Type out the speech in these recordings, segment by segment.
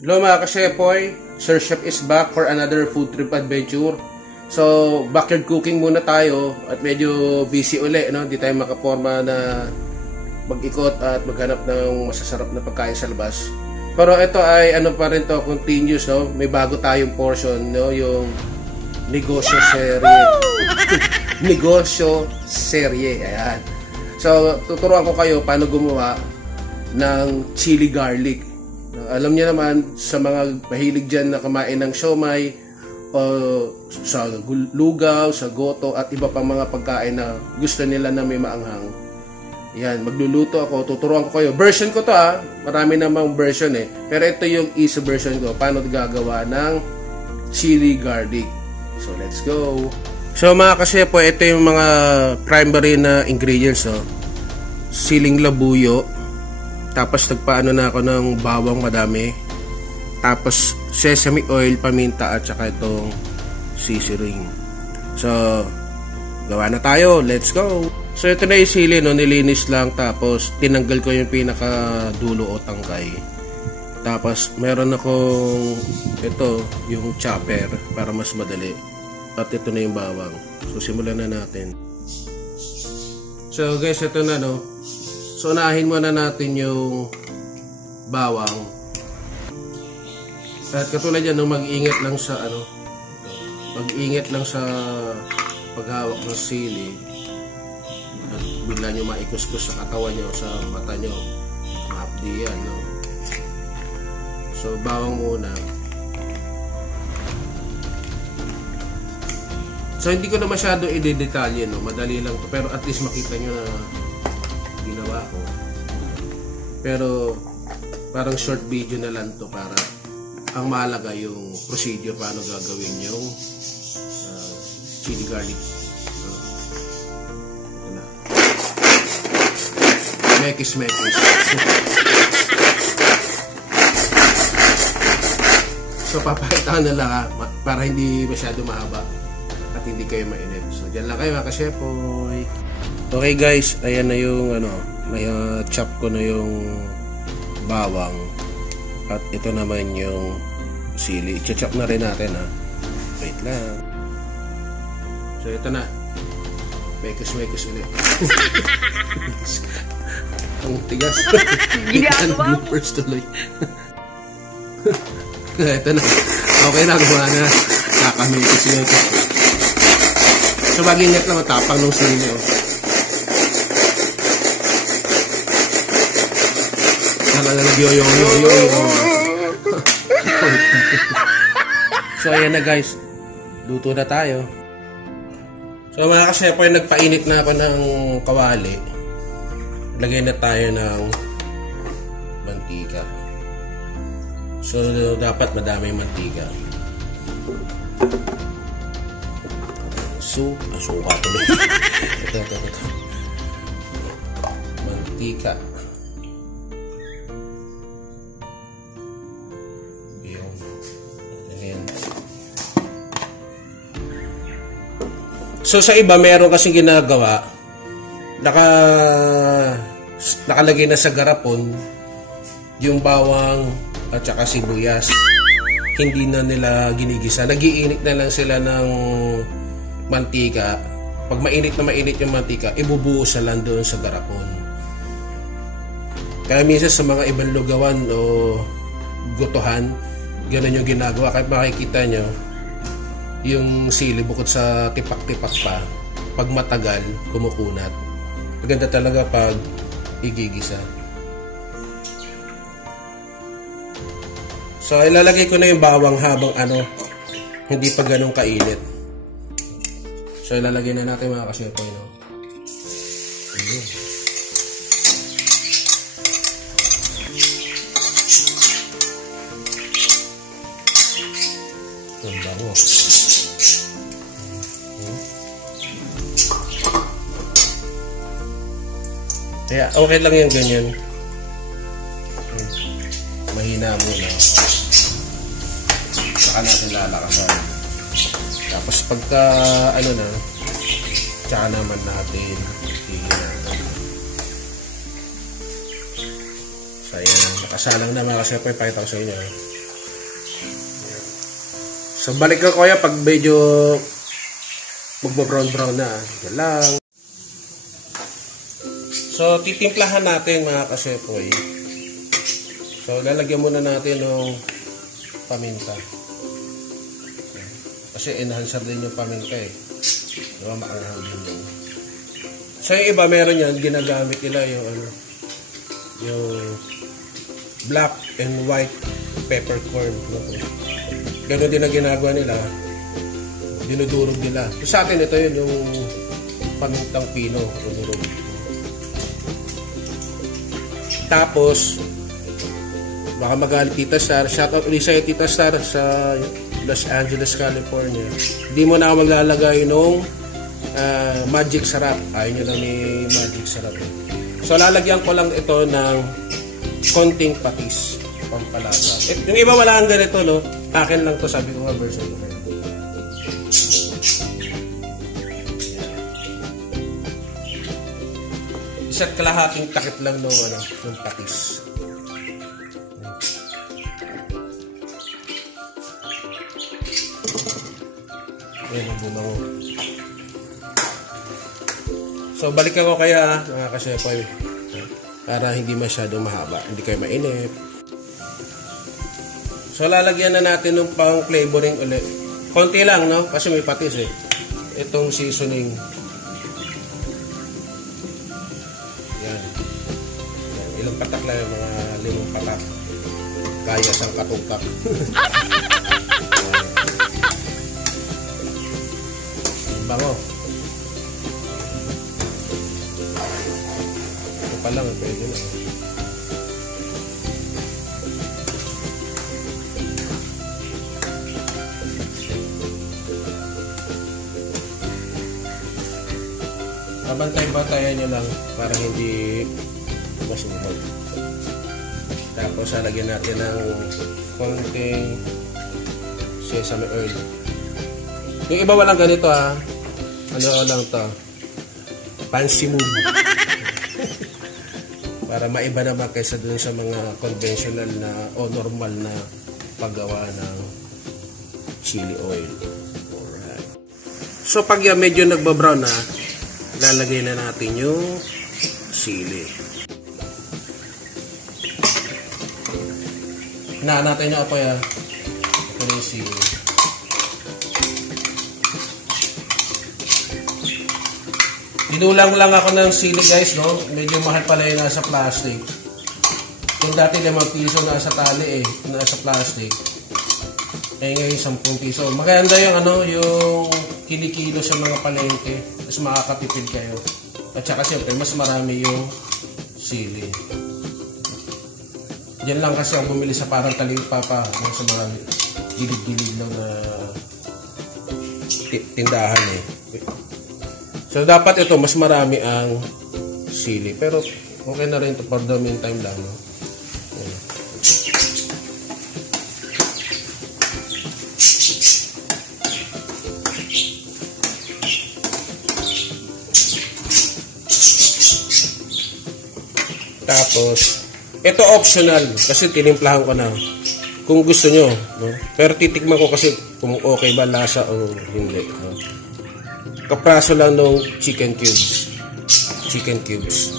Hello mga ka-Shepoy, Sir Chef is back for another food trip adventure. So, backyard cooking muna tayo at medyo busy uli, no? Di tayo makaporma na mag-ikot at maghanap ng masasarap na pagkain sa labas. Pero ito ay ano pa rin to, continuous, no? May bago tayong portion, no? Yung negosyo serye. Negosyo serye, ayan. So, tuturuan ko kayo paano gumawa ng chili garlic. Alam niyo naman, sa mga mahilig dyan na kumain ng siomay, o sa lugaw, sa goto, at iba pang mga pagkain na gusto nila na may maanghang. Yan, magluluto ako, tuturuan ko kayo. Version ko to marami namang version pero ito yung easy version ko, paano gagawa ng chili garlic. So, let's go! So, mga kasepo, ito yung mga primary na ingredients. Siling labuyo. Tapos nagpaano na ako ng bawang madami. Tapos sesame oil, paminta at saka itong seasoning. So, gawa na tayo. Let's go! So, ito na yung sili, no? Nilinis lang. Tapos tinanggal ko yung pinakadulo o tangkay. Tapos meron akong ito, yung chopper para mas madali. At ito na yung bawang. So, simulan na natin. So, guys, ito na, no? So, unahin muna natin yung bawang. At katulad yan, no, mag-ingat lang sa mag-ingat lang sa paghawak ng sili. At bigla nyo maikuskus sa katawan nyo, sa mata nyo. Mahapdi yan, no? So, bawang muna. So, hindi ko na masyado i-detalye, no? Madali lang to. Pero at least makita nyo na ginawa ko. Pero parang short video na lang to para ang mahalaga yung procedure paano gagawin yung chili garlic. Ito na. Mekis. So papakita na lang para hindi masyado mahaba at hindi kayo mainip. So dyan lang kayo mga ka-Shepoy. Okay guys, ayan na yung may chop ko na yung bawang. At ito naman yung sili. I-chop na rin natin Wait lang. So ito na. Mekis ulit. Ang tigas. Ginagawa mo. First tuloy. Ito na. Okay na, gawa na. Nakamekis yun. So mag-ingat lang matapang ng sili. So ayan na guys, luto na tayo. So mga ka-Shepoy, nagpainit na ako ng kawali. Lagay na tayo ng mantika. So dapat madami mantika. Suka tuloy. Ito. Mantika. So sa iba meron kasing ginagawa, nakalagay na sa garapon yung bawang at saka sibuyas. Hindi na nila ginigisa. Nagiinit na lang sila ng mantika. Pag mainit yung mantika, ibubuhos na lang doon sa garapon. Kaya minsan sa mga ibang lugawan o gotohan, ganun yung ginagawa. Kahit makikita nyo, yung sili bukod sa tipak-tipak pa, pag matagal, kumukunat. Maganda talaga pag igigisa. So, ilalagay ko na yung bawang habang hindi pa ganun kainit. So, ilalagay na natin mga ka-Shepoy, no? Ang bango. Kaya okay lang yung ganyan. Mahina muna. Saka natin lalakasan. Tapos pagka tsaka naman natin hihinagan. So ayan, nakasalang na mga ka-Shepoy, pakita ko sa inyo. So balik ko kuya pag medyo magbo-brown na. Yan lang. So titimplahan natin mga kasepoy. So lalagyan muna natin ng paminta. Kasi enhancer din yung paminta eh. Diba maanghang din yun. So yung iba meron yan, ginagamit nila yung yung black and white peppercorn. Gano'n din ang ginagawa nila. Dinudurog nila. Sa atin ito yun, yung pamintang pino. Dinudurog. Tapos, baka magalit Tita Star. Shoutout ulit sa'yo Tita Star sa Los Angeles, California. Hindi mo na ako maglalagay nung magic sarap. Ayaw nyo lang ni magic sarap. So, lalagyan ko lang ito ng konting patis. Pampalasa. Yung iba wala ang ganito, no? Akin lang to, sabi ko nga version ko. Isa't kalahating takip lang nung patis. Ayan ang bumango. So, balikan ko kaya mga kasepoy para hindi masyadong mahaba. Hindi kayo mainip. So, lalagyan na natin ng pang flavoring ulit. Konti lang, no? Kasi may patis eh. Itong seasoning. Yan. Ilang patak lang yung mga 5 patak. Kaya sang katungkak. Bango. Ito pa lang, pwede na. Babantay-bantayan nyo lang para hindi masunog. Tapos halagyan natin ng konting sesame oil. Yung iba walang ganito ha. Ano lang to? Fancy move. Para maiba naman kaysa dun sa mga conventional na o normal na paggawa ng chili oil. Alright. So pag yan medyo nagbabrown na, lalagay na natin yung sili. Hinaan natin yung apoy ha. Ito na yung sili. Dinulang lang ako ng sili guys, no? Medyo mahal pala yung nasa plastic. Kung dati 5 piso nasa tali eh, nasa plastic. Eh ngayon 10 piso. Maganda yung yung kinikilo sa mga palengke. Mas makakatipid kayo. At saka siyempre, mas marami yung sili. Diyan lang kasi ang bumili sa parang talipapa. Sa mga gilid-gilid lang na tindahan eh. So, dapat ito, mas marami ang sili. Pero, okay na rin ito for the meantime lang, no? Ayan. Tapos, ito optional. Kasi tinimplahan ko na. Kung gusto nyo, no? Pero titikman ko kasi kung okay ba lasa o hindi, no? Kapraso lang ng chicken cubes. Chicken cubes.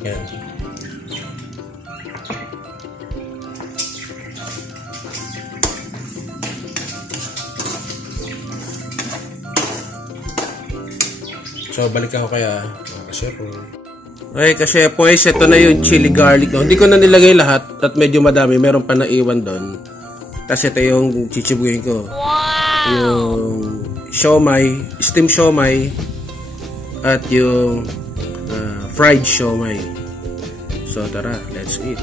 Yan. So, balik ako kaya mga kasyepo. Okay, kasyepo, ito na yung chili garlic. No? Hindi ko na nilagay lahat at medyo madami. Meron pa naiwan doon. Kasi ito yung chichibuin ko. Wow! Yung siomai, steamed siomai at yung fried siomai. So tara, let's eat.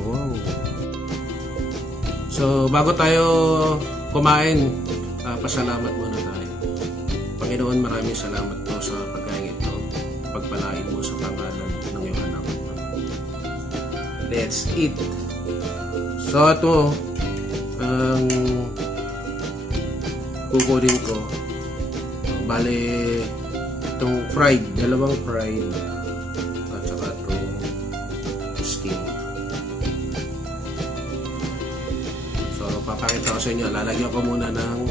Wow. So bago tayo kumain, pasalamat muna tayo. Panginoon, maraming salamat po sa pagkain ito. Pagpalain mo sa pangalan ng iyong anak. Let's eat. So ito ang kukunin ko. Bale, itong fried, dalawang fried at saka itong steam. So, ko sa inyo, lalagyan ko muna ng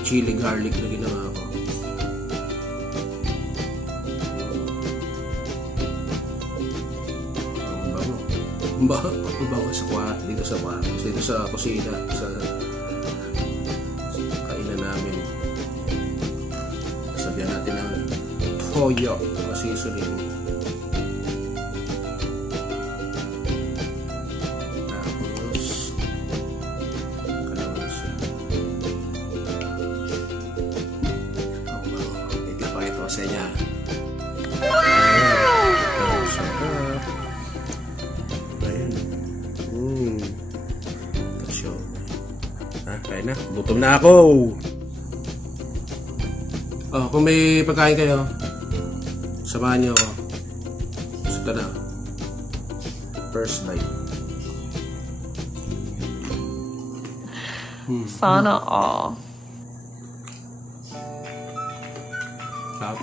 chili garlic na ginawa ko. Bago sa kwarto, dito sa kwarto, dito sa kusina, sa kainan namin. Sabihan natin ng toyo na seasoning. Tapos kalamansi. Ito pa ito sa inyo. Kaya na, gutom na ako. Oh, kung may pagkain kayo, samahan niyo ako. Ito na. First bite. Sana all. Sarap.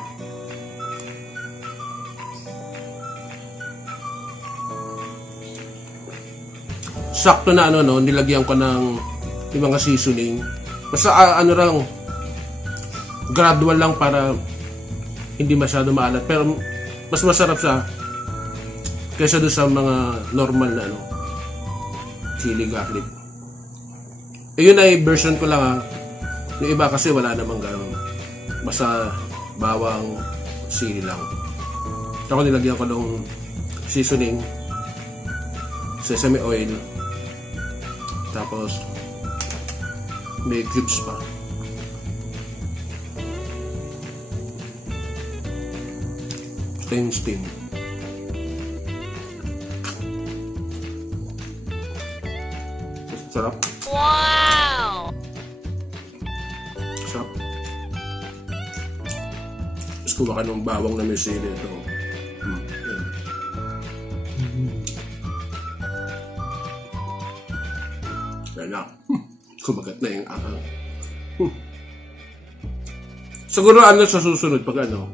Sakto na ano, no, nilagyan ko ng yung mga seasoning. Basta ano lang, gradual lang para hindi masyado maalat. Pero mas masarap siya kaysa doon sa mga normal na ano, chili garlic. Yun ay version ko lang ha. Yung iba kasi wala namang gano'n. Basta bawang sili lang. Ako nilagyan ko ng seasoning, sesame oil, tapos may cubes pa. Steam. Sarap. Wow! Sarap. Tapos kuha ka ng bawang na may sili ito. Wala. Kumagat na yung ahang. Siguro ano sa susunod pag ano,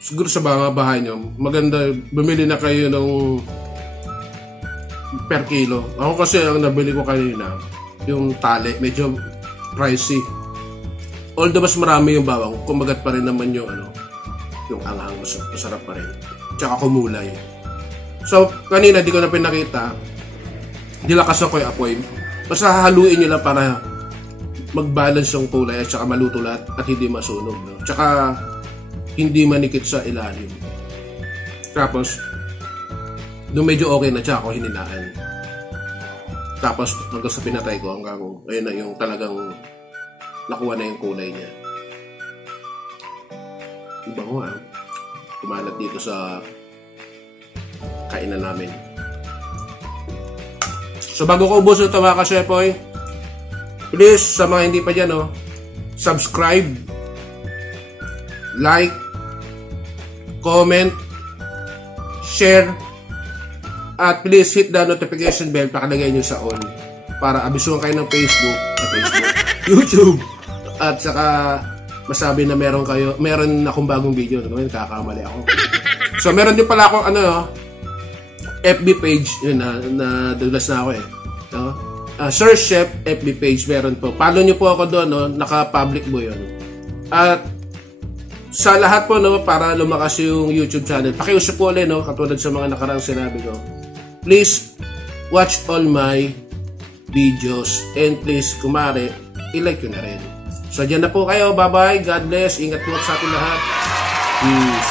siguro sa mga bahay nyo, maganda bumili na kayo ng per kilo. Ako kasi ang nabili ko kanina, yung tali, medyo pricey. Although mas marami yung bawang, kumagat pa rin naman yung ano, yung anghang, masarap pa rin. Tsaka kumulay. So, kanina di ko na pinakita, nilakasan ko yung apoy. Basta haluin nyo lang para mag-balance yung kulay at saka maluto lahat at hindi masunog. No? Tsaka hindi manikit sa ilalim. Tapos, nung medyo okay na, tsaka ako hininaan. Tapos, hanggang sa pinatay ko, hanggang ayun na yung talagang nakuha na yung kulay niya. Iba ko ha. Kumalat dito sa kainan namin. So bago ko ubos ito mga ka-Shepoy, please sa mga hindi pa dyan, subscribe, like, comment, share, at please hit the notification bell, pakalagay nyo sa all para abisuhan kayo ng Facebook, YouTube, at saka masabi na meron akong bagong video. Kakamali ako. So meron din pala akong FB page, yun na dulas na ako Sir Chef FB page, meron po. Follow nyo po ako doon, naka-public po yun. At sa lahat po, para lumakas yung YouTube channel, pakiusap po ulit, katulad sa mga nakarang sinabi ko. Please watch all my videos and please, kumare, i-like ko na rin. So, dyan na po kayo. Bye-bye. God bless. Ingat po sa ating lahat. Peace.